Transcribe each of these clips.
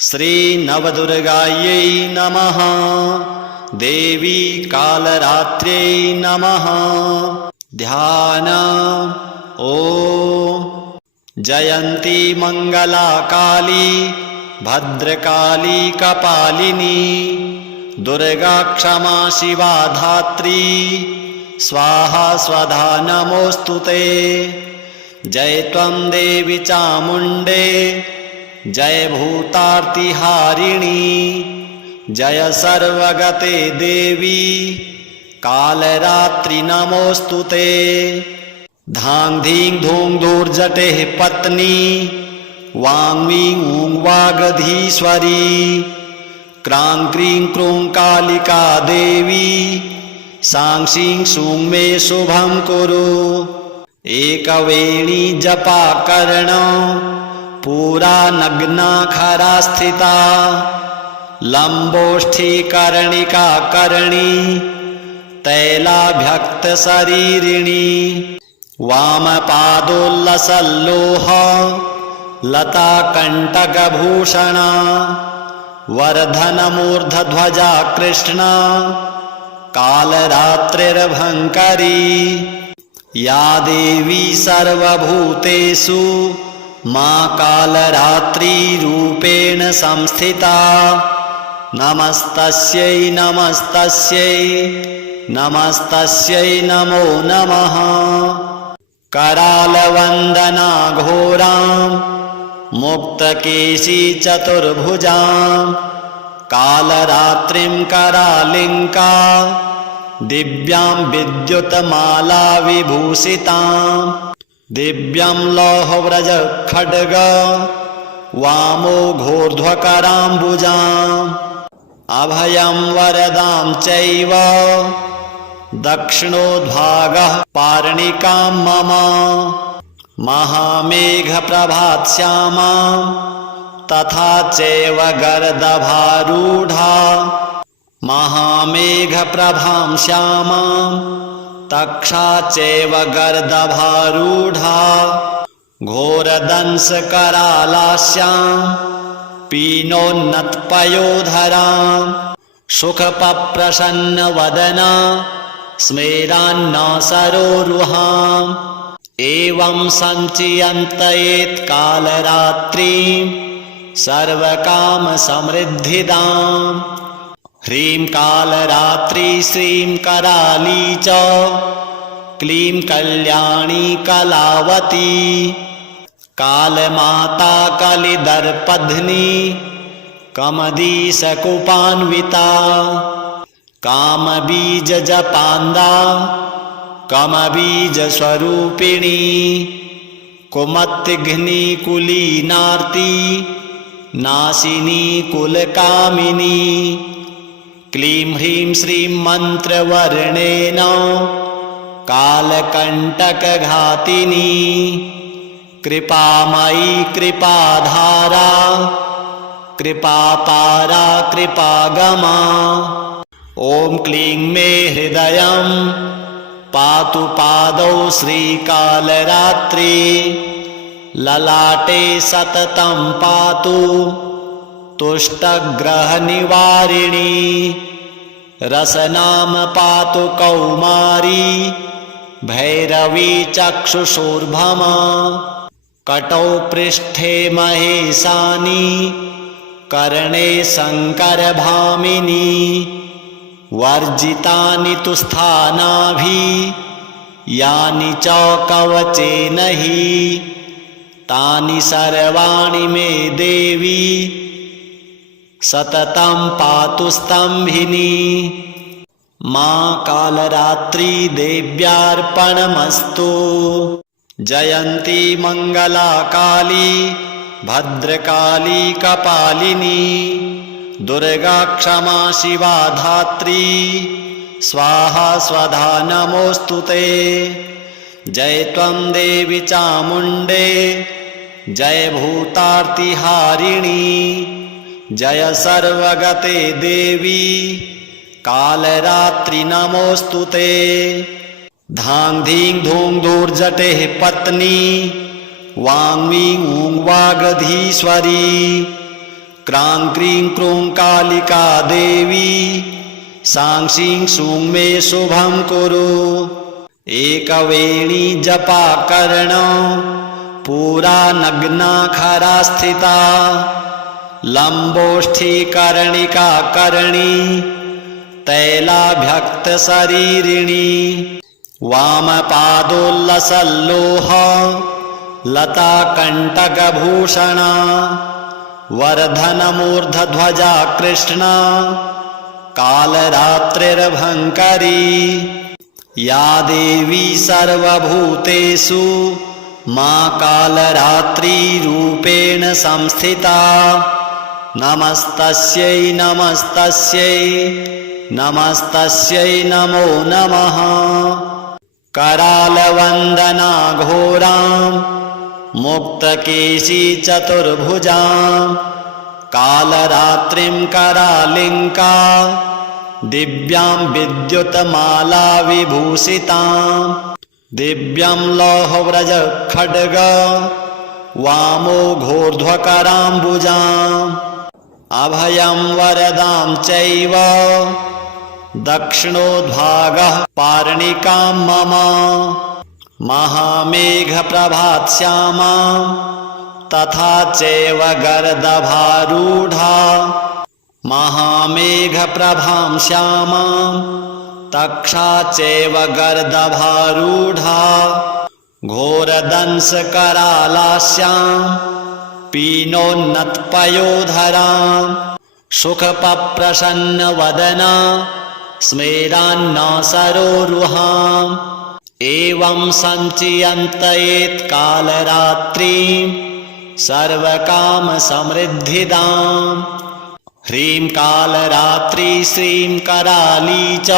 श्री नवदुर्गायै नमः। देवी कालरात्र्यै नमः। ध्यान। ओम जयंती मंगला काली भद्रकाली कपालिनी दुर्गा क्षमा शिवा धात्री स्वाहा स्वधा नमोस्तुते। जय त्वं देवी चामुण्डे जय भूतार्तिहारिणी जय सर्वगते देवी कालरात्रि नमोस्तुते। धां धीं धूं धूर्जटे पत्नी वां वीं ऊं वागधीश्वरी क्रां क्रीं क्रूं कालिका देवी सां शीं शूं मे शुभं कुरु। एकवेणी जपा कर्ण पूरा नग्ना खरा स्थिता लंबोष्ठी कर्णिका कर्णी तैलाभ्यक्त शरीरिणी वामपादोल्लसल्लोह लता कंटकभूषणा वर्धनमूर्धध्वजा कृष्णा कालरात्रिर्भङ्करी या देवी सर्वभूतेषु मां कालरात्रिरूपेण संस्थिता। नमस्तस्यै नमस्तस्यै नमस्तस्यै नमो नमः। करालवन्दना घोरां मुक्तकेशी चतुर्भुजां कालरात्रिं करालिङ्का दिव्यां विद्युतमाला विभूषितां दिव्यं लौहव्रज खड्ग वामोघोर्ध्वकराम्बुजाम् अभयं वरदां चैव दक्षिणोद्भागः पार्णिकां मम महामेघप्रभास्यामां तथा चैव गर्दभारूढा महामेघप्रभां श्यामां तक्षा चैव गर्दभारूढा घोरदंशकरालास्यां पीनोन्नतपयोधरां सुखपप्रसन्नवदना स्मेरान्नासरोरुहाम् एवं सञ्चियन्तयेत् कालरात्रिं सर्वकामसमृद्धिदाम्। ह्रीं कालरात्रि श्रीं कराली च क्लीं कल्याणी कलावती कालमाता कलिदर्पध्नी कमदीशकुपान्विता कामबीजजपान्दा कमबीजस्वरूपिणी कुमतिघ्नी कुलीनार्ती नाशिनी कुलकामिनी क्लीं ह्रीं श्रीं मन्त्रवर्णेन कालकण्टकघातिनी कृपामयी कृपाधारा कृपापारा कृपागमा। ॐ क्लीं मे हृदयं पातु पादौ श्रीकालरात्रि ललाटे सततं पातु तुष्टग्रहनिवारिणी रसनाम पातु कौमारी भैरवी चक्षुषोर्भमा कटौ पृष्ठे महेशानी कर्णे शङ्करभामिनी वर्जितानि तु स्थानाभि यानि च कवचेन हि तानि सर्वाणि मे देवी सततं पातु स्तम्भिनी। मां कालरात्रि देव्यार्पणमस्तु। जयंती मंगला काली भद्रकाली कपालिनी दुर्गा क्षमा शिवा धात्री स्वाहा स्वधा नमोस्तुते। जय त्वं देवी चामुण्डे जय भूतार्तिहारिणी जय सर्वगते देवी कालरात्रि नमोस्तुते। धां धीं धूं धूर्जटे पत्नी वां वीं ऊं वागधीश्वरी क्रां क्रीं क्रूं कालिका देवी सां सीं सूं मे शुभं कुरु एकवेणी जपा कर्ण पूरा नग्ना खरा स्थिता लंबोष्ठी कर्णिका कर्णी तैलाभ्यक्त शरीरिणी वामपादोल्लसल्लोह लता कंटकभूषणा वर्धनमूर्धध्वजा कृष्णा कालरात्रिर्भङ्करी या देवी सर्वभूतेषु मां कालरात्रिरूपेण संस्थिता नमस्तस्यै नमस्तस्यै नमस्तस्यै नमो नमः करालवन्दना घोरां मुक्तकेशी चतुर्भुजां कालरात्रिं करालिङ्का दिव्यां विद्युतमाला विभूषितां दिव्यं लौहव्रज खड्ग वामो घोर्ध्वकराम्बुजाम् अभयं वरदां चैव दक्षिणोद्भागः पार्णिकां मम महामेघप्रभास्यामां तथा चैव गर्दभारूढा महामेघप्रभां श्यामां तक्षा चैव गर्दभारूढा घोरदंशकरालास्यां पीनोन्नतपयोधरां सुखपप्रसन्नवदना स्मेरान्नासरोरुहाम् एवं सञ्चियन्तयेत् कालरात्रिं सर्वकामसमृद्धिदाम् ह्रीं कालरात्रि श्रीं कराली च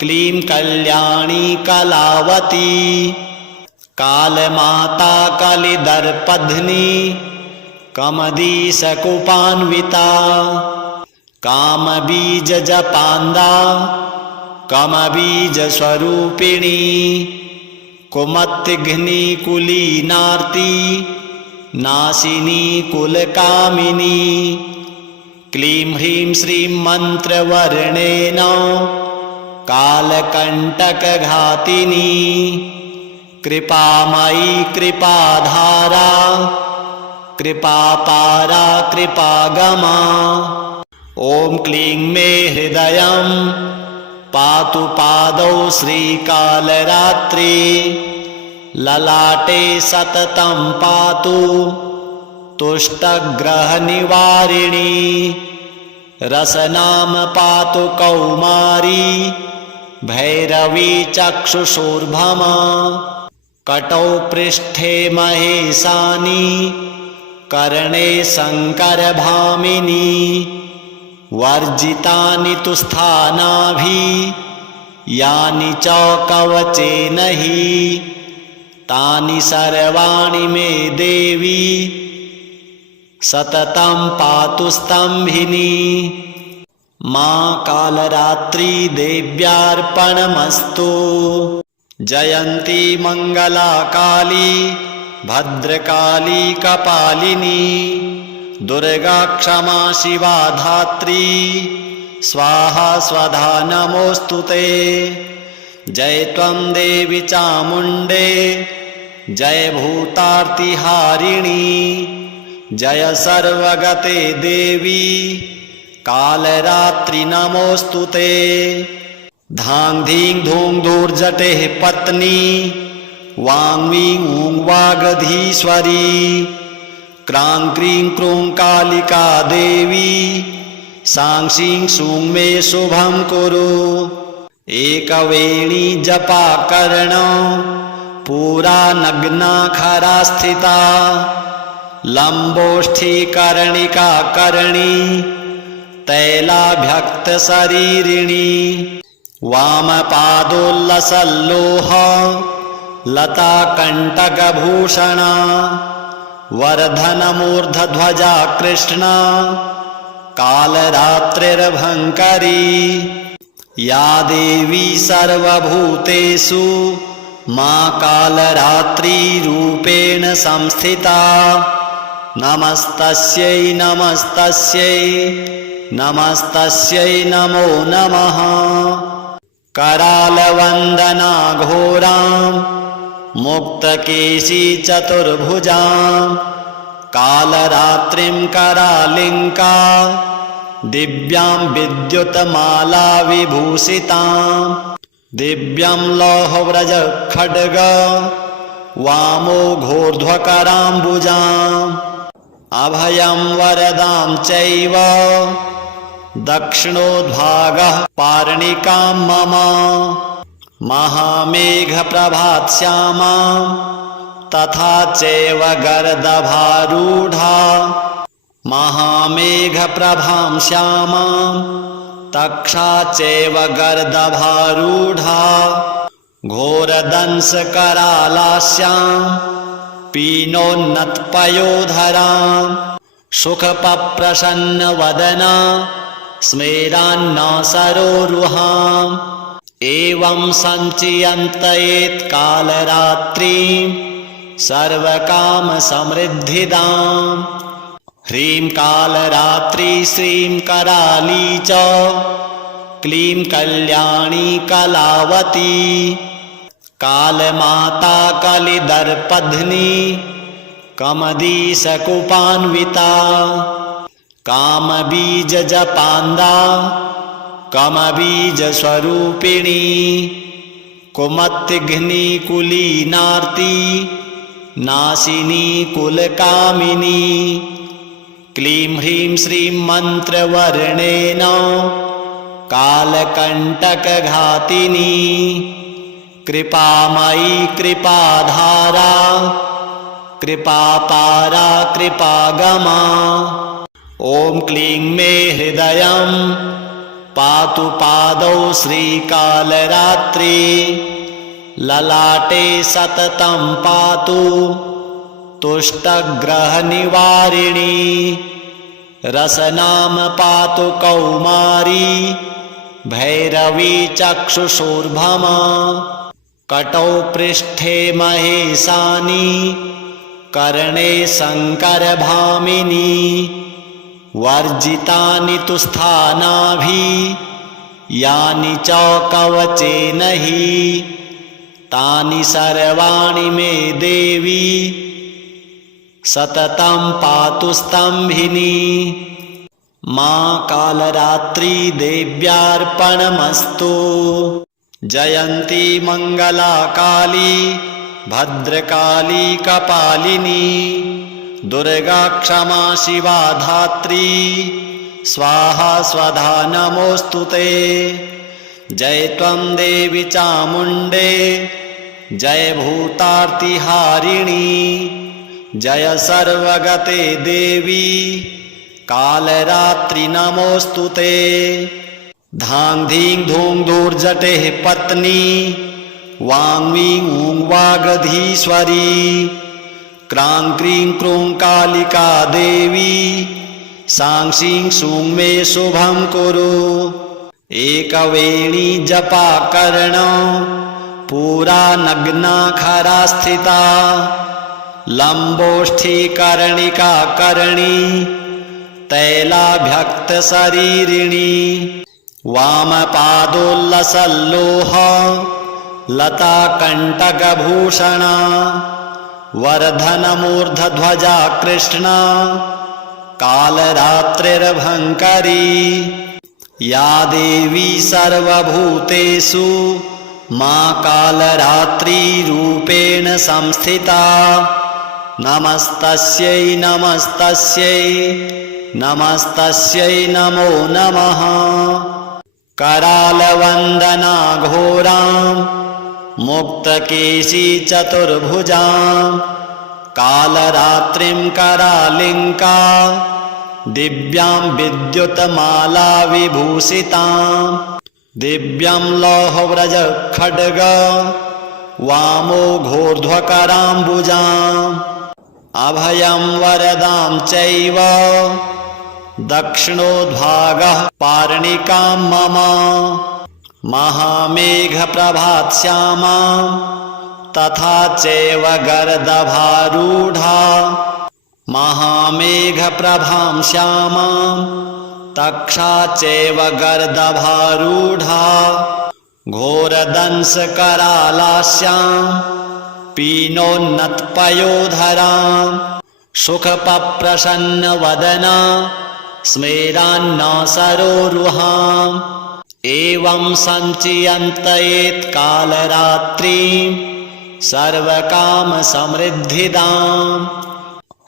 क्लीं कल्याणी कलावती कालमाता कलिदर्पध्नी कमदीशकुपान्विता कामबीजजपान्दा कमबीजस्वरूपिणी कुमतिघ्नी कुलीनार्ती नाशिनी कुलकामिनी क्लीं ह्रीं श्रीं मन्त्रवर्णेन कालकण्टकघातिनी कृपामयी कृपाधारा कृपापारा कृपागमा ॐ क्लीं मे हृदयं पातु पादौ श्रीकालरात्रि ललाटे सततं पातु तुष्टग्रहनिवारिणी रसनाम पातु कौमारी भैरवी चक्षुषोर्भमा कटौ पृष्ठे महेशानी कर्णे शङ्करभामिनी वर्जितानि तु स्थानाभि यानि च कवचेन हि तानि सर्वाणि मे देवी सततं पातु स्तम्भिनी मां कालरात्रि देव्यार्पणमस्तु जयन्ती मंगला काली भद्रकाली कपालिनी दुर्गा क्षमा शिवा धात्री स्वाहा स्वधा नमोस्तुते जय त्वं देवी चामुण्डे जय भूतार्तिहारिणी जय सर्वगते देवी कालरात्रि नमोस्तुते धां धीं धूं धूर्जटेः पत्नी वां वीं ऊं वागधीश्वरी क्रां क्रीं क्रूं कालिका देवी सां सीं सूं मे शुभं कुरु एकवेणी जपा कर्ण पूरा नग्ना खरा स्थिता लंबोष्ठी कर्णिका कर्णी तैलाभ्यक्त शरीरिणी वामपादोल्लसल्लोह लता कंटकभूषणा वर्धनमूर्धध्वजा कृष्णा कालरात्रिर्भङ्करी या देवी सर्वभूतेषु मां कालरात्रिरूपेण संस्थिता नमस्तस्यै नमस्तस्यै नमस्तस्यै नमो नमः। करालवन्दनाघोरां मुक्तकेशी चतुर्भुजां कालरात्रिं करालिङ्का दिव्यां विद्युतमाला विभूषितां दिव्यं लौहव्रज खड्ग वामोघोर्ध्वकराम्बुजाम् अभयं वरदां चैव दक्षिणोद्भागः पार्णिकां मम महामेघप्रभास्यामां तथा चैव गर्दभारूढा महामेघप्रभां श्यामां तक्षा चैव गर्दभारूढा घोरदंशकरालास्यां पीनोन्नतपयोधरां सुखपप्रसन्नवदना स्मेरान्नासरोरुहाम् एवं सञ्चियन्तयेत् कालरात्रिं सर्वकामसमृद्धिदाम्। ह्रीं कालरात्रि श्रीं कराली च क्लीं कल्याणी कलावती कालमाता कलिदर्पध्नी कमदीशकुपान्विता कामबीजजपान्दा कमबीजस्वरूपिणी कुमतिघ्नी कुलीनार्ती नाशिनी कुलकामिनी क्लीं ह्रीं श्रीं मन्त्रवर्णेन कालकण्टकघातिनी कृपामयी कृपाधारा कृपापारा कृपागमा। ॐ क्लीं मे हृदयं पातु पादौ श्रीकालरात्रि ललाटे सततं पातु तुष्टग्रहनिवारिणी रसनाम पातु कौमारी भैरवी चक्षुषोर्भमा कटौ पृष्ठे महेशानी कर्णे शङ्करभामिनी वर्जितानि तु स्थानाभि यानि च कवचेन हि तानि सर्वाणि मे देवी सततं पातु स्तम्भिनी। मां कालरात्रि देव्यार्पणमस्तु। जयन्ती मंगला काली भद्रकाली कपालिनी दुर्गा क्षमा शिवा धात्री स्वाहा स्वधा नमोस्तुते। जय त्वं देवी चामुण्डे जय भूतार्तिहारिणी जय सर्वगते देवी कालरात्रि नमोस्तुते। धां धीं धूं धूर्जटेः पत्नी वां वीं ऊं वागधीश्वरी क्रां क्रीं क्रूं कालिका देवी सां सीं सूं मे शुभं कुरु। एकवेणी जपाकर्ण पूरा नग्ना खरा स्थिता लंबोष्ठी कर्णिका कर्णी तैलाभ्यक्त शरीरिणी वामपादोल्लसल्लोह लता कंटकभूषणा वर्धनमूर्धध्वजा कृष्णा कालरात्रिर्भङ्करी या देवी सर्वभूतेषु मां कालरात्रि रूपेण संस्थिता। नमस्तस्यै नमस्तस्यै नमस्तस्यै नमो नमः। करालवन्दना घोरां मुक्तकेशी चतुर्भुजां कालरात्रिं करालिङ्का दिव्यां विद्युतमाला विभूषितां दिव्यं लौहव्रज खड्ग वामोघोर्ध्वकराम्बुजाम् अभयं वरदां चैव दक्षिणोद्भागः पार्णिकां मम महामेघप्रभास्यामां तथा चैव गर्दभारूढा महामेघप्रभां श्यामां तक्षा चैव गर्दभारूढा घोरदंशकरालास्यां पीनोन्नतपयोधरां सुखपप्रसन्नवदना स्मेरान्न सरोरुहाम् एवं सञ्चियन्तयेत् कालरात्रिं सर्वकामसमृद्धिदाम्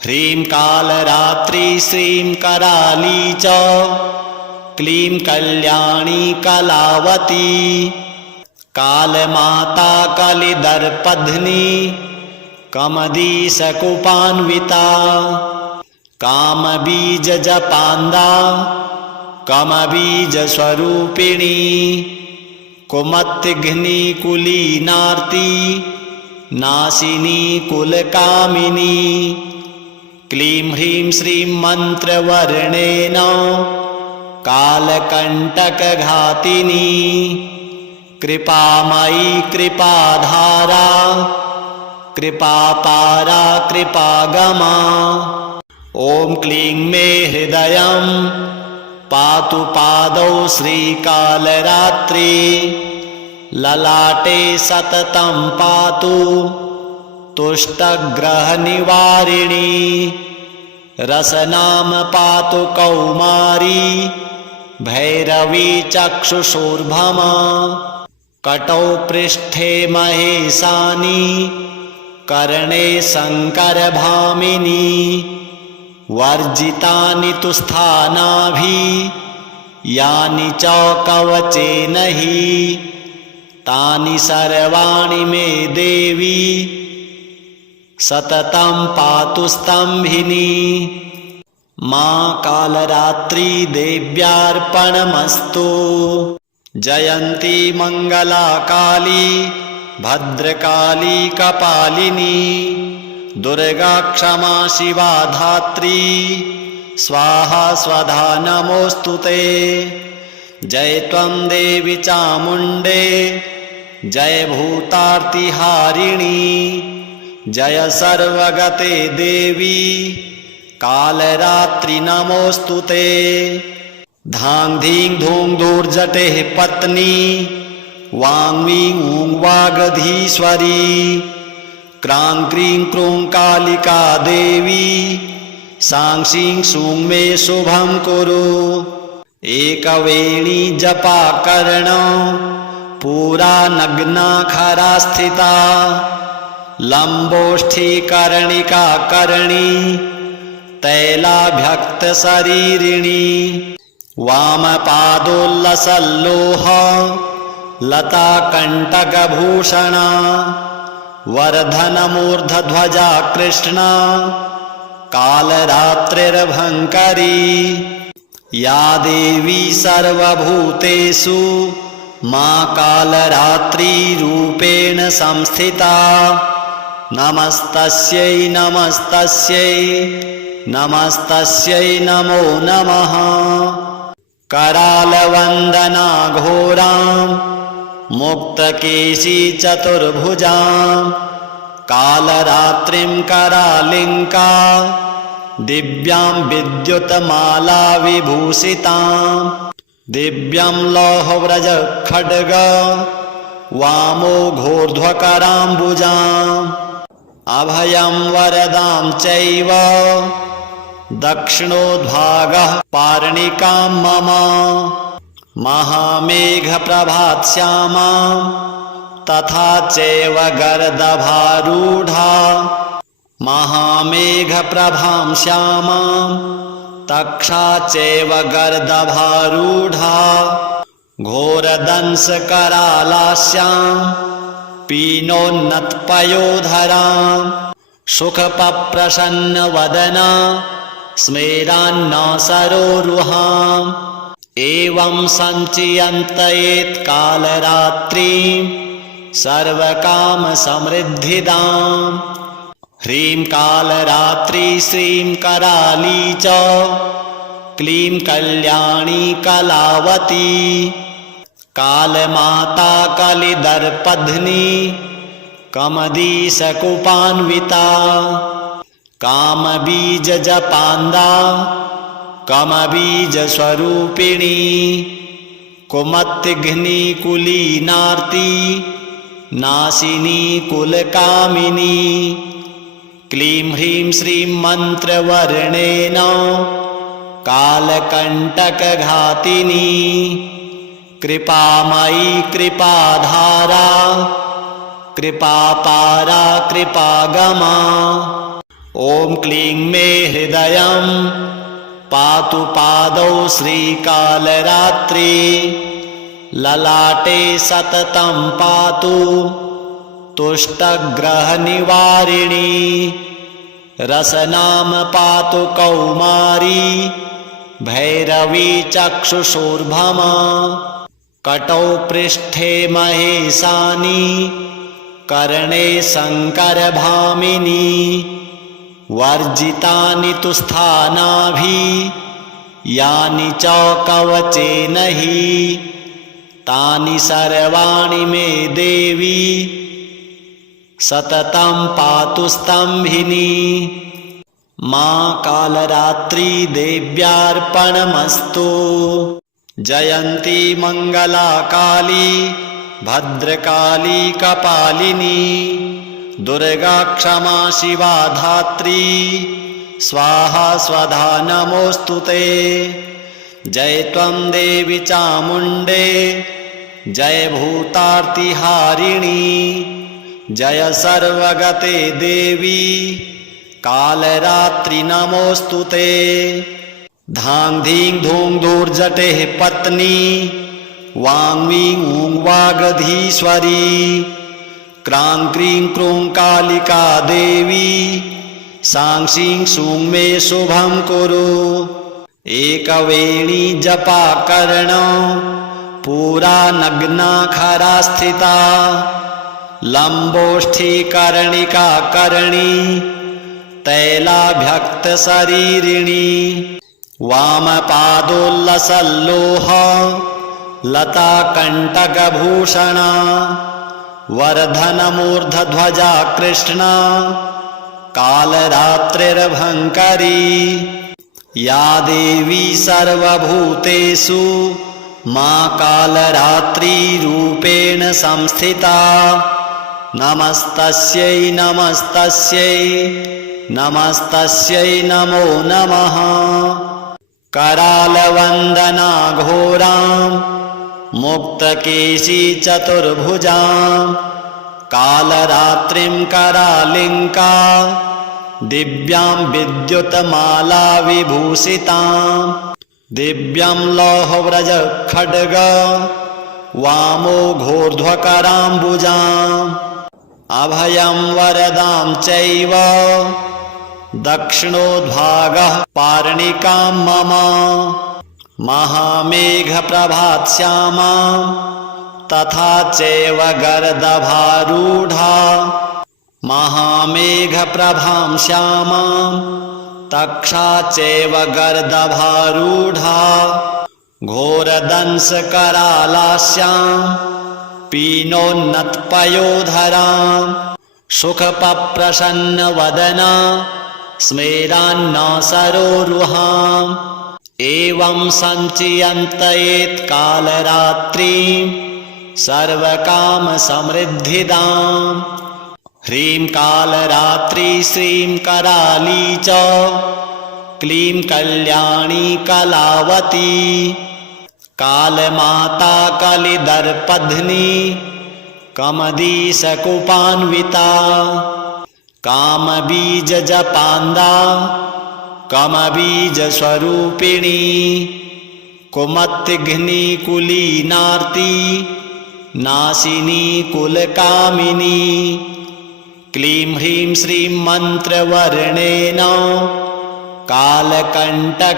ह्रीं कालरात्रि श्रीं कराली च क्लीं कल्याणी कलावती कालमाता कलिदर्पध्नी कमदीशकुपान्विता कामबीजजपान्दा कमबीजस्वरूपिणी कुमतिघ्नी कुलीनार्ति नाशिनी कुलकामिनी क्लीं ह्रीं श्रीं मन्त्रवर्णेन कालकण्टकघातिनी कृपामयी कृपाधारा कृपापारा कृपागमा ॐ क्लीं मे हृदयं पातु पादौ श्रीकालरात्रि ललाटे सततं पातु तुष्टग्रहनिवारिणी रसनाम पातु कौमारी भैरवी चक्षुषोर्भमा कटौ पृष्ठे महेशानी कर्णे शङ्करभामिनी वर्जितानि तु स्थानाभि यानि च कवचेन हि तानि सर्वाणि मे देवी सततं पातु स्तम्भिनी मां कालरात्रि देव्यार्पणमस्तु। जयन्ती मंगला काली भद्रकाली कपालिनी दुर्गा क्षमा शिवा धात्री स्वाहा स्वधा नमोस्तुते। जय त्वं देवी चामुण्डे जय भूतार्तिहारिणी जय सर्वगते देवी कालरात्रि नमोस्तुते। धां धीं धूं धूर्जटे पत्नी वां वीं ऊं वागधीश्वरी क्रां क्रीं क्रूं कालिका देवी सां सीं सूं मे शुभं कुरु। एकवेणी जपा कर्ण पूरा नग्ना खरा स्थिता लंबोष्ठी कर्णिका कर्णी तैलाभ्यक्त शरीरिणी वामपादोल्लसल्लोह लता कंटकभूषणा वर्धनमूर्धध्वजा कृष्णा कालरात्रिर्भङ्करी या देवी सर्वभूतेषु मां कालरात्रि रूपेण संस्थिता नमस्तस्यै नमस्तस्यै नमस्तस्यै नमो नमः। करालवन्दना घोरां मुक्तकेशी चतुर्भुजां कालरात्रिं करालिङ्का दिव्यां विद्युतमाला विभूषितां दिव्यं लौहव्रज खड्ग वामो घोर्ध्वकराम्बुजाम् अभयं वरदां चैव दक्षिणोद्भागः पार्णिकां मम महामेघप्रभास्यामां तथा चैव गर्दभारूढा महामेघप्रभां श्यामां तक्षा चैव गर्दभारूढा घोरदंशकरालास्यां पीनोन्नतपयोधरां सुखपप्रसन्नवदना स्मेरान्न सरोरुहाम् एवं सञ्चियन्तयेत् कालरात्रिं सर्वकामसमृद्धिदाम् ह्रीं कालरात्रि श्रीं कराली च क्लीं कल्याणी कलावती कालमाता कलिदर्पध्नी कमदीशकुपान्विता कामबीज जपान्दा कमबीज स्वरूपिणी कुमत्तिघ्नी कुलीनार्ती नासिनी कुलकामिनी क्लीं ह्रीं श्रीं मन्त्रवर्णेन कालकण्टकघातिनी कृपामयी कृपाधारा कृपापारा कृपागमा। ॐ क्लीं मे हृदयं पातु पादौ श्रीकालरात्रि ललाटे सततं पातु तुष्टग्रहनिवारिणी रसनाम पातु कौमारी भैरवी चक्षुषोर्भमा कटौ पृष्ठे महेशानी कर्णे शङ्करभामिनी वर्जितानि तु स्थानाभि यानि च कवचेन हि तानि सर्वाणि मे देवी सततं पातु स्तम्भिनी। मां कालरात्रि देव्यार्पणमस्तु। जयन्ती मंगला काली भद्रकाली कपालिनी दुर्गा क्षमा शिवा धात्री स्वाहा स्वधा नमोस्तुते। जय त्वं देवी चामुण्डे जय भूतार्तिहारिणी जय सर्वगते देवी कालरात्रि नमोस्तुते। धां धीं धूं धूर्जटे पत्नी वां वीं ऊं वागधीश्वरी क्रां क्रीं क्रूं कालिका देवी सां सीं सूं मे शुभं कुरु। एकवेणी जपा कर्ण पूरा नग्ना खरा स्थिता लंबोष्ठी कर्णिका कर्णी तैलाभ्यक्त शरीरिणी वामपादोल्लसल्लोह लता कंटकभूषणा वर्धनमूर्धध्वजा कृष्णा कालरात्रिर्भङ्करी या देवी सर्वभूतेषु मां कालरात्रिरूपेण संस्थिता नमस्तस्यै नमस्तस्यै नमस्तस्यै नमो नमः। करालवन्दना घोरां मुक्तकेशी चतुर्भुजां कालरात्रिं करालिङ्का दिव्यां विद्युतमाला विभूषितां दिव्यं लौहव्रज खड्ग वामो घोर्ध्वकराम्बुजाम् अभयं वरदां चैव दक्षिणोद्भागः पार्णिकां मम महामेघप्रभास्यामा तथा चैव गर्दभारूढा महामेघप्रभां श्यामां तक्षा चैव गर्दभारूढा घोरदंशकरालास्यां पीनोन्नतपयोधरां सुखपप्रसन्नवदना स्मेरान्न सरोरुहाम् एवं सञ्चियन्तयेत् कालरात्रिं सर्वकामसमृद्धिदाम्। ह्रीं कालरात्रि श्रीं कराली च क्लीं कल्याणी कलावती कालमाता कलिदर्पध्नी कमदीशकुपान्विता कामबीजजपान्दा कमबीजस्वरूपिणी कुमत्तिघ्नी कुलीनार्ती नासिनी कुलकामिनी क्लीं ह्रीं श्रीं मन्त्रवर्णेन कालकण्टकघातिनी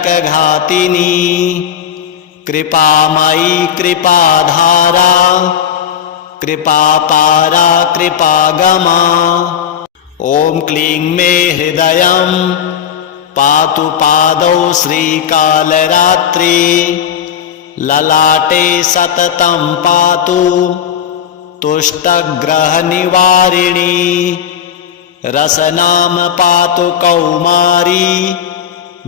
कृपामयी कृपाधारा कृपापारा कृपागमा। ॐ क्लीं मे हृदयं पातु पादौ श्रीकालरात्रि ललाटे सततं पातु तुष्टग्रहनिवारिणी रसनाम पातु कौमारी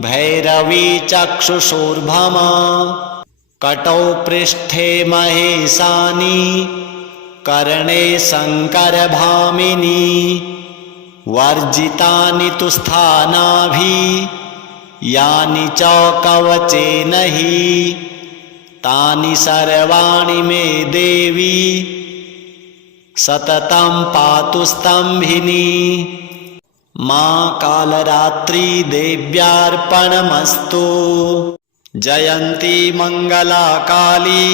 भैरवी चक्षुषोर्भमा कटौ पृष्ठे महेशानी कर्णे शङ्करभामिनी वर्जितानि तु स्थानाभि यानि च कवचेन हि तानि सर्वाणि मे देवी सततं पातु स्तम्भिनी। मां कालरात्रि देव्यार्पणमस्तु। जयन्ती मंगला काली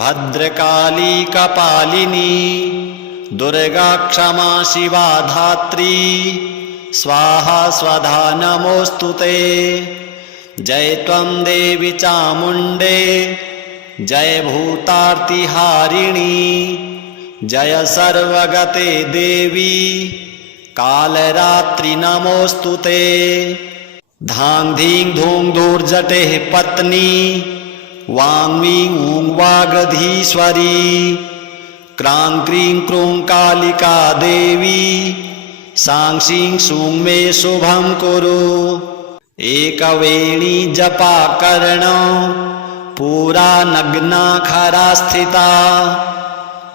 भद्रकाली कपालिनी दुर्गा क्षमा शिवा धात्री स्वाहा स्वधा नमोस्तुते। जय त्वं देवी चामुण्डे जय भूतार्तिहारिणी जय सर्वगते देवी कालरात्रि नमोस्तुते। धां धीं धूं धूर्जटेः पत्नी वां वीं ऊं वागधीश्वरी क्रां क्रीं क्रूं कालिका देवी सां शीं सूं मे शुभं कुरु। एकवेणी जपा कर्ण पूरा नग्ना खरा स्थिता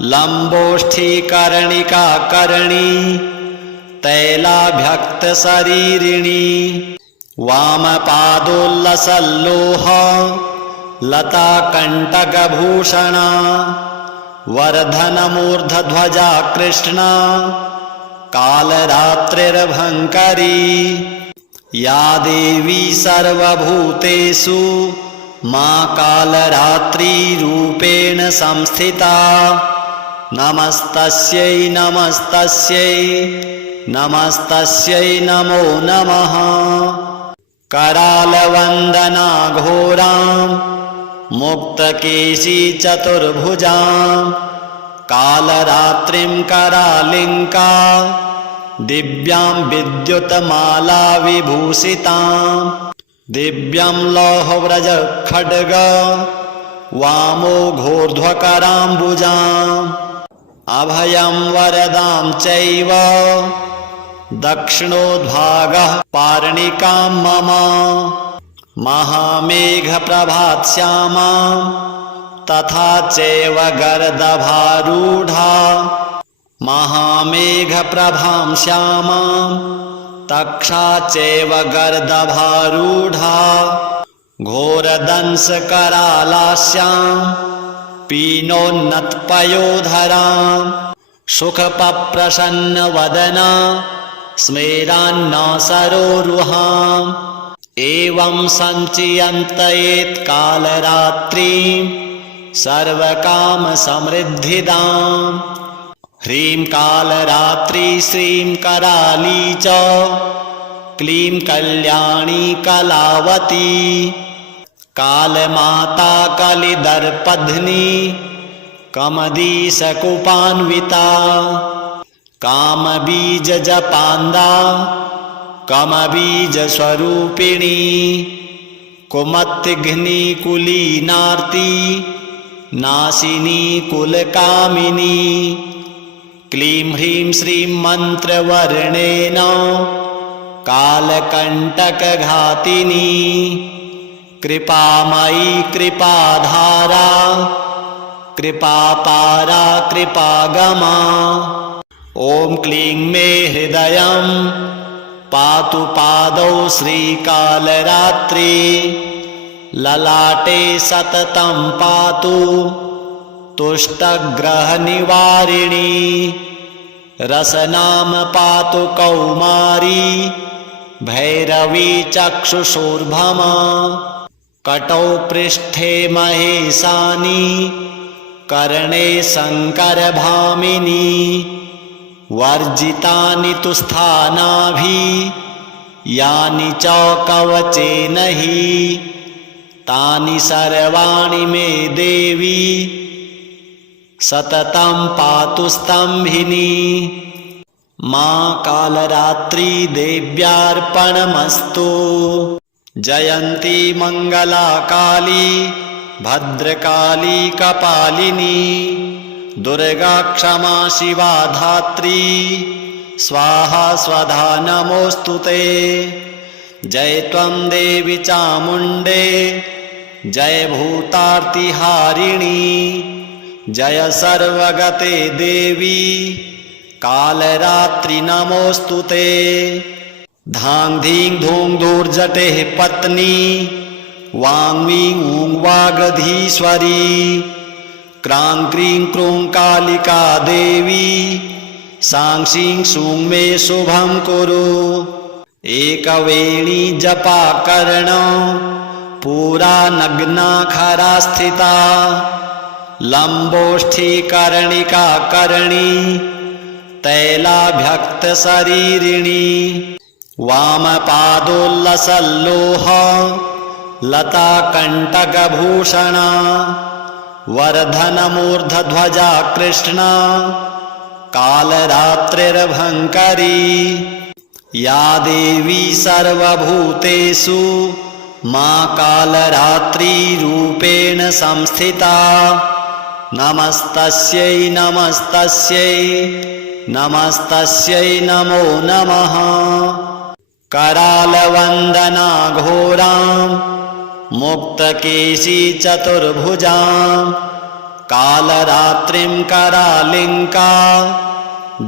लंबोष्ठी कर्णिका कर्णी तैलाभ्यक्त शरीरिणी वामपादोल्लसल्लोह लता कंटकभूषणा वर्धनमूर्धध्वजा कृष्णा कालरात्रिर्भङ्करी। या देवी सर्वभूतेषु मां कालरात्रिरूपेण संस्थिता नमस्तस्यै नमस्तस्यै नमस्तस्यै नमो नमः। करालवन्दना घोरां मुक्तकेशी चतुर्भुजां कालरात्रिं करालिङ्का दिव्यां विद्युतमाला विभूषितां दिव्यं लौहव्रज खड्ग वामो घोर्ध्वकराम्बुजाम् अभयं वरदां चैव दक्षिणोद्भागः पार्णिकां मम महामेघप्रभास्यामां तथा चैव गर्दभारूढा महामेघप्रभां श्यामां तक्षा चैव गर्दभारूढा घोरदंशकरालास्यां पीनोन्नतपयोधरां सुखपप्रसन्नवदना स्मेरान्नासरोरुहाम् एवं सञ्चियन्तयेत् कालरात्रिं सर्वकामसमृद्धिदाम्। ह्रीं कालरात्रि श्रीं कराली च क्लीं कल्याणी कलावती कालमाता कलिदर्पध्नी कमदीशकुपान्विता कामबीजजपान्दा कमबीजस्वरूपिणी कुमतिघ्नी कुलीनार्ती नाशिनी कुलकामिनी। क्लीं ह्रीं श्रीं मन्त्रवर्णेन कालकण्टकघातिनी कृपामयी कृपाधारा कृपापारा कृपागमा। ॐ क्लीं मे हृदयं पातु पादौ श्रीकालरात्रि ललाटे सततं पातु तुष्टग्रहनिवारिणी रसनाम पातु कौमारी भैरवी चक्षुषोर्भमा कटौ पृष्ठे महेशानी कर्णे शङ्करभामिनी वर्जितानि तु स्थानाभि यानि च कवचेन हि तानि सर्वाणि मे देवी सततं पातु स्तम्भिनी। मां कालरात्रि देव्यार्पणमस्तु। जयन्ती मंगला काली भद्रकाली कपालिनी दुर्गा क्षमा शिवा धात्री स्वाहा स्वधा नमोऽस्तु ते। जय त्वं देवी चामुण्डे जय भूतार्तिहारिणी जय सर्वगते देवी कालरात्रि नमोऽस्तु ते। धां धीं धूं धूर्जटेः पत्नी वां वीं ऊं वागधीश्वरी क्रां क्रीं क्रूं कालिका देवी सां सीं सूं मे शुभं कुरु। एकवेणी जपाकर्ण पूरा नग्नाखरा स्थिता लंबोष्ठी कर्णिका कर्णी तैलाभ्यक्तशरीरिणी वामपादोल्लसल्लोह लताकण्टकभूषणा वर्धनमूर्धध्वजा कृष्णा कालरात्रिर्भङ्करी या देवी सर्वभूतेषु मां कालरात्रिरूपेण संस्थिता नमस्तस्यै नमस्तस्यै नमस्तस्यै नमो नमः। करालवन्दना घोरां मुक्तकेशी चतुर्भुजां कालरात्रिं करालिङ्का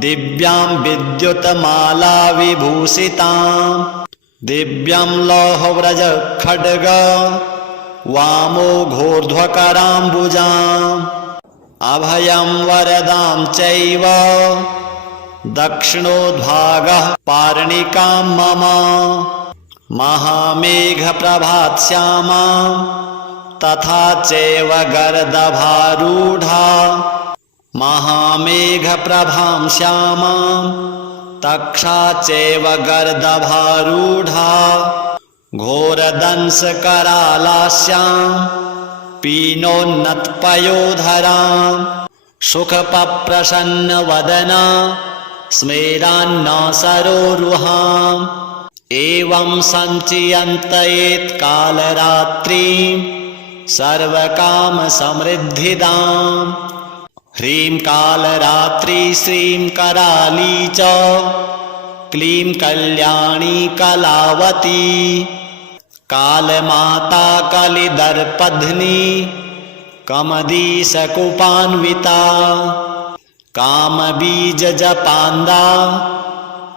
दिव्यां विद्युतमाला विभूषितां दिव्यं लौहव्रज खड्ग वामो घोर्ध्वकराम्बुजाम् अभयं वरदां चैव दक्षिणोद्भागः पार्णिकां मम महामेघप्रभास्यामां तथा चैव गर्दभारूढा महामेघप्रभां श्यामां तक्षा चैव गर्दभारूढा घोरदंशकरालास्यां पीनोन्नतपयोधरां सुखपप्रसन्नवदना स्मेरान्नासरोरुहाम् एवं सञ्चियन्तयेत् कालरात्रिं सर्वकामसमृद्धिदाम्। ह्रीं कालरात्रि श्रीं कराली च क्लीं कल्याणी कलावती कालमाता कलिदर्पध्नी कमदीशकुपान्विता कामबीजजपान्दा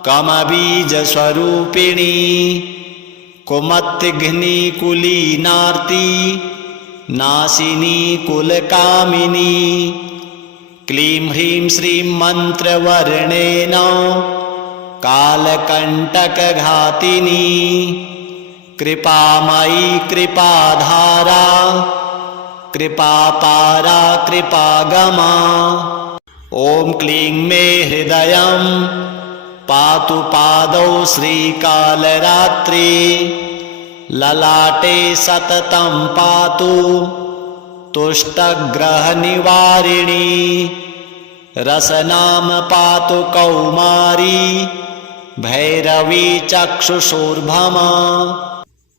कमबीजस्वरूपिणी कुमतिघ्नी कुलीनार्ती नाशिनी कुलकामिनी क्लीं ह्रीं श्रीं मन्त्रवर्णेन कालकण्टकघातिनी कृपामयी कृपाधारा कृपापारा कृपागमा। ॐ क्लीं मे हृदयं पातु पादौ श्रीकालरात्रि ललाटे सततं पातु तुष्टग्रहनिवारिणी रसनाम पातु कौमारी भैरवी चक्षुषोर्भमा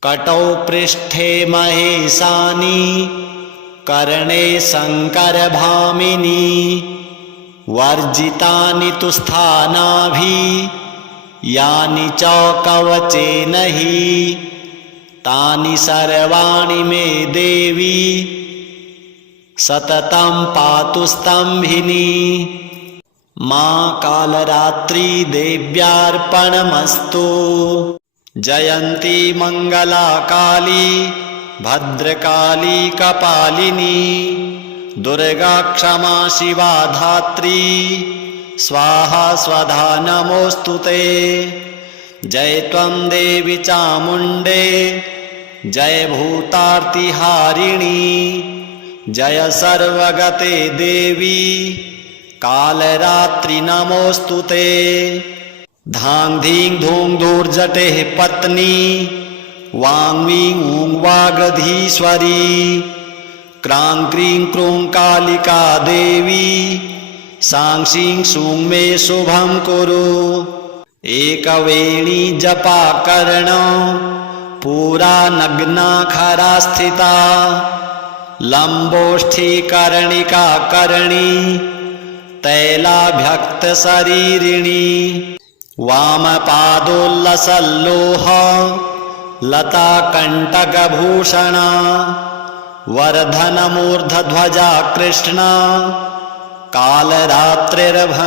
कटौ पृष्ठे महेशानी कर्णे शङ्करभामिनी वर्जितानि तु स्थानाभि यानि च कवचेन हि तानि सर्वाणि मे देवी सततं पातु स्तम्भिनी। मां कालरात्रि देव्यार्पणमस्तु। जयन्ती मंगला काली भद्रकाली कपालिनी दुर्गा क्षमा शिवा धात्री स्वाहा स्वधा नमोऽस्तु ते। जय त्वं देवी चामुण्डे जय भूतार्तिहारिणी जय सर्वगते देवी कालरात्रि नमोऽस्तु ते। धां धीं धूं धूर्जटेः पत्नी वां वीं ऊं वागधीश्वरी क्रां क्रीं क्रूं कालिका देवी सां सीं सूं मे शुभं कुरु। एकवेणी जपाकर्ण पूरा नग्नाखरा स्थिता लंबोष्ठी कर्णिका कर्णी तैलाभ्यक्तशरीरिणी वामपादोल्लसल्लोह लताकण्टकभूषणा वर्धनमूर्धध्वजा कृष्णा कालरात्रिर्भङ्करी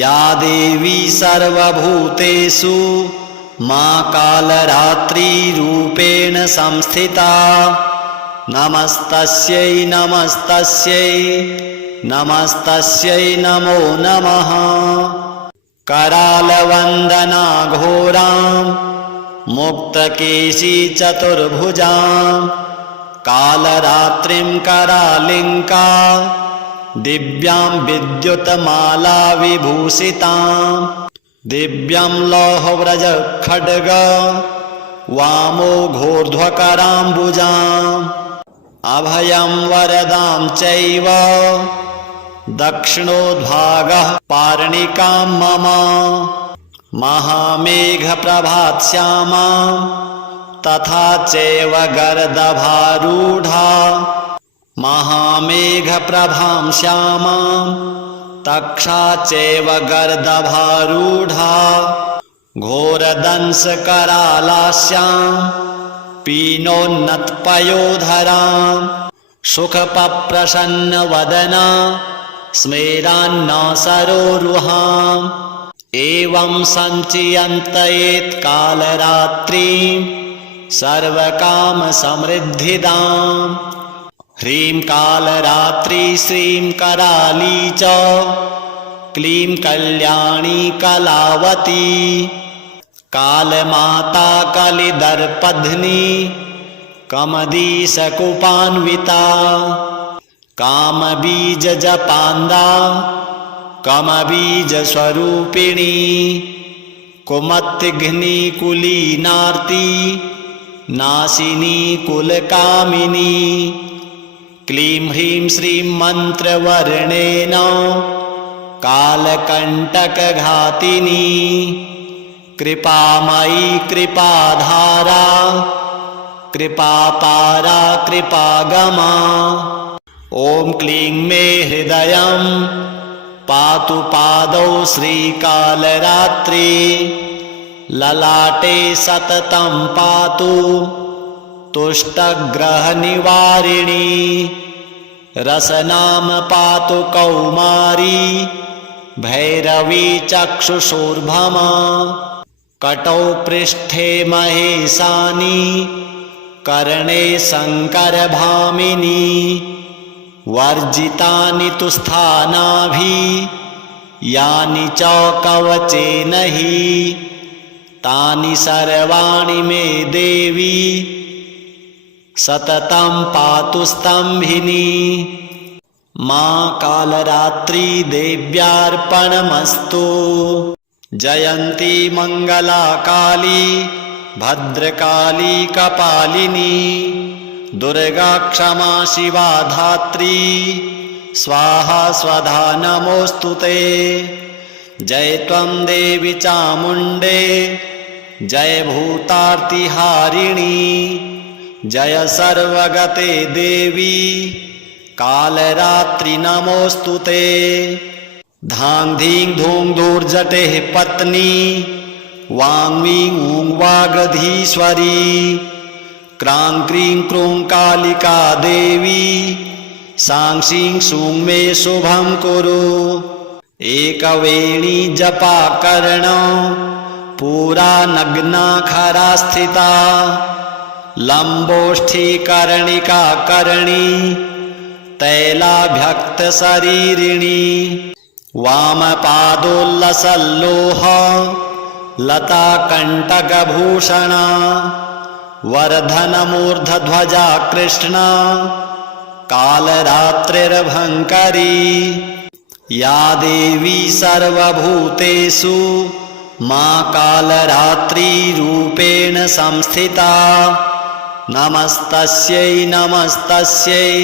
या देवी सर्वभूतेषु मा कालरात्रिरूपेण संस्थिता नमस्तस्यै नमस्तस्यै नमस्तस्यै नमो नमः। करालवन्दना घोरां मुक्तकेशी चतुर्भुजां कालरात्रिं करालिङ्का दिव्यां विद्युतमाला विभूषितां दिव्यं लौहव्रज खड्ग वामो घोर्ध्वकराम्बुजाम् अभयं वरदां चैव दक्षिणोद्भागः पार्णिकां मम महामेघप्रभास्यामां तथा चैव गर्दभारूढा महामेघप्रभां श्यामां तक्षा चैव गर्दभारूढा घोरदंशकरालास्यां पीनोन्नतपयोधरां सुखपप्रसन्नवदना स्मेरान्न सरोरुहाम् एवं सञ्चियन्तयेत् कालरात्रिं सर्वकामसमृद्धिदाम् ह्रीं कालरात्रि श्रीं कराली च क्लीं कल्याणी कलावती कालमाता कलिदर्पध्नी कमदीशकुपान्विता कामबीजजपान्दा कमबीजस्वरूपिणी कुमतिघ्नी कुलीनार्ती नाशिनी कुलकामिनी क्लीं ह्रीं श्रीं मन्त्रवर्णेन कालकण्टकघातिनी कृपामयी कृपाधारा कृपापारा कृपागमा ॐ क्लीं मे हृदयं पातु पादौ श्रीकालरात्रि ललाटे सततं पातु तुष्टग्रहनिवारिणी रसनाम पातु कौमारी भैरवी चक्षुषोर्भमा कटौ पृष्ठे महेशानी कर्णे शङ्करभामिनी वर्जितानि तु स्थानाभि यानि च कवचेन हि तानि सर्वाणि मे देवी सततं पातु स्तम्भिनी मां कालरात्रि देव्यार्पणमस्तु। जयन्ती मंगला काली भद्रकाली कपालिनी दुर्गा क्षमा शिवा धात्री स्वाहा स्वधा नमोस्तुते। जय त्वं देवी चामुण्डे जय भूतार्तिहारिणी जय सर्वगते देवी कालरात्रि नमोस्तुते। धां धीं धूं धूर्जटेः पत्नी वां वीं ऊं वागधीश्वरी क्रां क्रीं क्रूं कालिका देवी सां सीं सूं मे शुभं कुरु। एकवेणी जपाकर्ण पूरा नग्ना खरा स्थिता लंबोष्ठी कर्णिका कर्णी तैलाभ्यक्त शरीरिणी वामपादोल्लसल्लोह लता कंटकभूषणा वर्धनमूर्धध्वजा कृष्णा कालरात्रिर्भङ्करी या देवी सर्वभूतेषु मा कालरात्रिरूपेण संस्थिता नमस्तस्यै नमस्तस्यै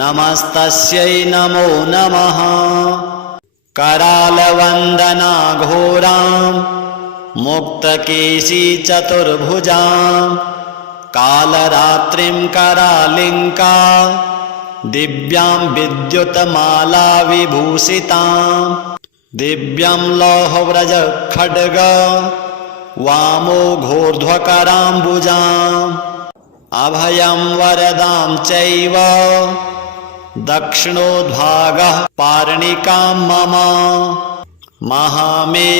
नमस्तस्यै नमो नमः। करालवन्दना घोरां मुक्तकेशी चतुर्भुजां कालरात्रिं करालिङ्का दिव्यां विद्युतमाला विभूषितां दिव्यं लौहव्रज खड्ग वामो घोर्ध्वकराम्बुजाम् अभयं वरदां चैव दक्षिणोद्भागः पार्णिकां मम महामेघप्रभास्यामा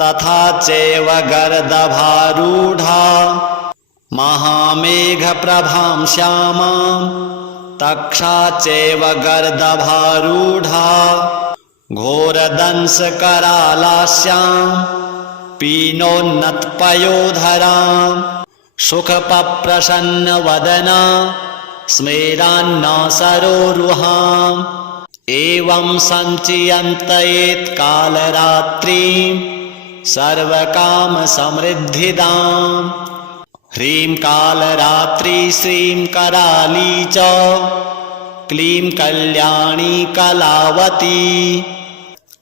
तथा चैव गर्दभारूढा महामेघप्रभां श्यामां तक्षा चैव गर्दभारूढा घोरदंशकरालास्यां पीनोन्नतपयोधरां सुखपप्रसन्नवदना स्मेरान्न सरोरुहाम् एवं सञ्चियन्तयेत् कालरात्रिं सर्वकामसमृद्धिदाम् ह्रीं कालरात्रि श्रीं कराली च क्लीं कल्याणी कलावती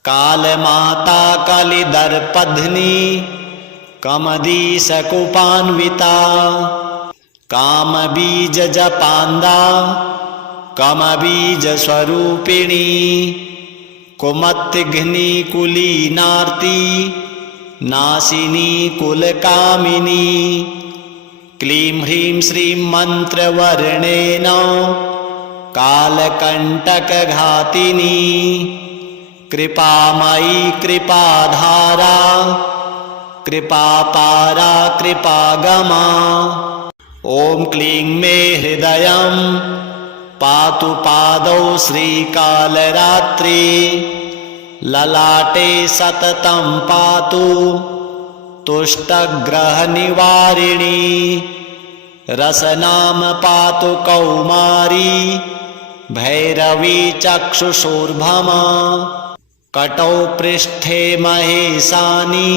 कालमाता कलिदर्पध्नी कमदीशकुपान्विता कामबीजजपान्दा कमबीजस्वरूपिणी कुमतिघ्नी कुलीनार्ति नाशिनी कुलकामिनी क्लीं ह्रीं श्रीं मन्त्रवर्णेन कालकण्टकघातिनी कृपामयी कृपाधारा कृपापारा कृपागमा ॐ क्लीं मे हृदयं पातु पादौ श्रीकालरात्रि ललाटे सततं पातु तुष्टग्रहनिवारिणी रसनाम पातु कौमारी भैरवी चक्षुषोर्भमा कटौ पृष्ठे महेशानी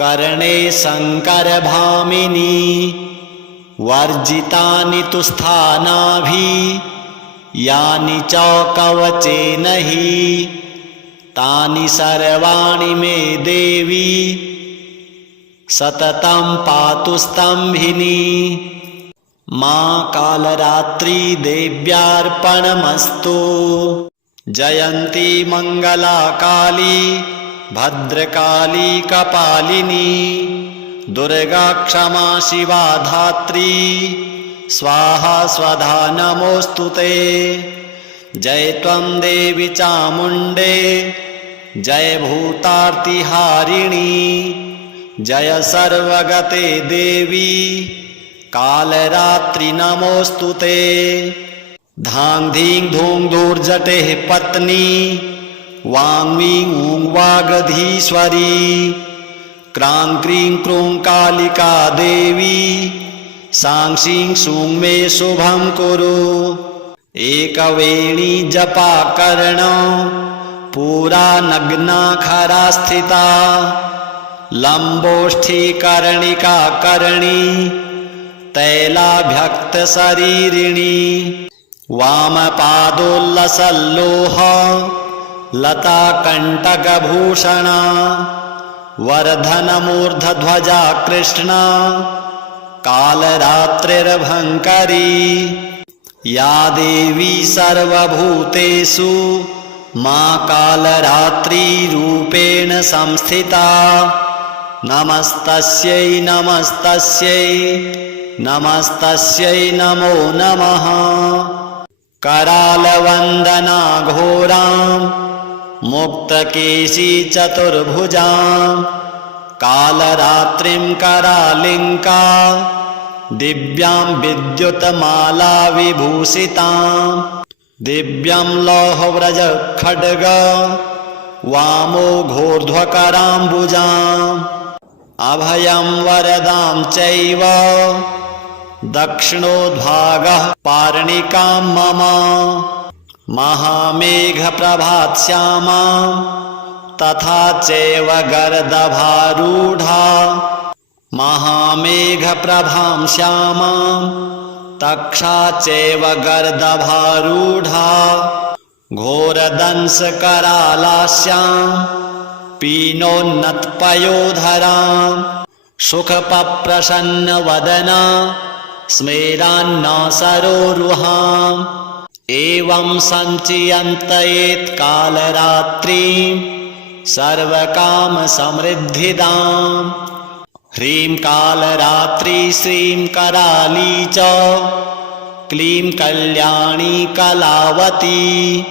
कर्णे शङ्करभामिनी वर्जितानि तु स्थानाभि यानि च कवचेन हि तानि सर्वाणि मे देवी सततं पातु स्तम्भिनी मां कालरात्रि देव्यार्पणमस्तु जयन्ती मङ्गला काली भद्रकाली कपालिनी दुर्गा क्षमा शिवा धात्री स्वाहा स्वधा नमोऽस्तुते जय त्वं देवी चामुण्डे जय भूतार्तिहारिणी जय सर्वगते देवी कालरात्रि नमोऽस्तुते धां धीं धूं धूर्जटेः पत्नी वां वीं ऊं वागधीश्वरी क्रां क्रीं क्रूं कालिका देवी सां सीं सूं मे शुभं कुरु एकवेणी जपाकर्ण पूरा नग्ना खरा स्थिता लम्बोष्ठी कर्णिका कर्णी तैलाभ्यक्तशरीरिणी वामपादोल्लसल्लोह लताकण्टकभूषणा वर्धनमूर्धध्वजा कृष्णा कालरात्रिर्भङ्करी या देवी सर्वभूतेषु मा कालरात्रिरूपेण संस्थिता नमस्तस्यै नमस्तस्यै नमस्तस्यै नमो नमः करालवन्दना घोरां मुक्तकेशी चतुर्भुजां कालरात्रिं करालिङ्का दिव्यां विद्युतमाला विभूषितां दिव्यं लौहव्रज खड्ग वामो घोर्ध्वकराम्बुजाम् अभयं वरदां चैव दक्षिणोद्भागः पार्णिकां मम महामेघप्रभास्यामा तथा चैव गर्दभारूढा महामेघप्रभां श्यामां तक्षा चैव गर्दभारूढा घोरदंशकरालास्यां पीनोन्नतपयोधरां सुखपप्रसन्नवदना स्मेरान्न सरोरुहाम् एवं सञ्चिन्तयेत् कालरात्रिं सर्वकामसमृद्धिदाम्। ह्रीं कालरात्रि श्रीं कराली च क्लीं कल्याणी कलावती।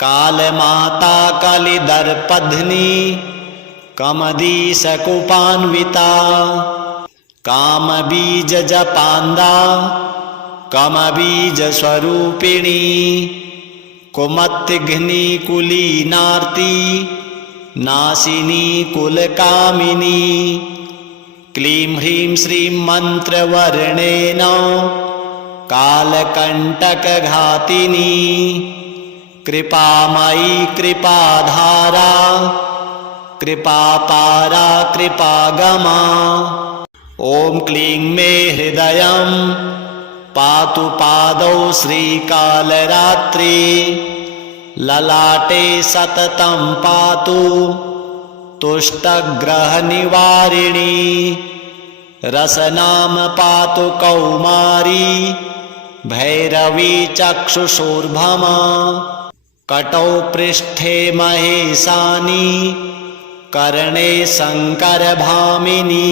कालमाता कलिदर्पध्नी कमदीशकुपान्विता। कामबीजजपान्दा कमबीजस्वरूपिणी। कुमतिघ्नी कुलीनार्ती नाशिनी कुलकामिनी। क्लीं ह्रीं श्रीं मन्त्रवर्णेन कालकण्टकघातिनी। कृपामयी कृपाधारा कृपापारा कृपागमा। ॐ क्लीं मे हृदयं पातु पादौ श्रीकालरात्रि। ललाटे सततं पातु तुष्टग्रहनिवारिणी। रसनाम पातु कौमारी भैरवी चक्षुषोर्भमा। कटौ पृष्ठे महेशानी कर्णे शङ्करभामिनी।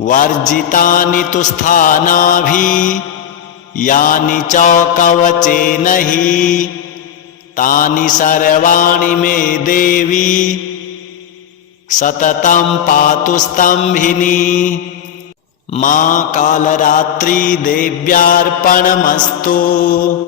वर्जितानि तु स्थानाभि यानि च कवचेन हि। तानि सर्वाणि मे देवी सततं पातु स्तम्भिनी। मा कालरात्रि देव्यार्पणमस्तु।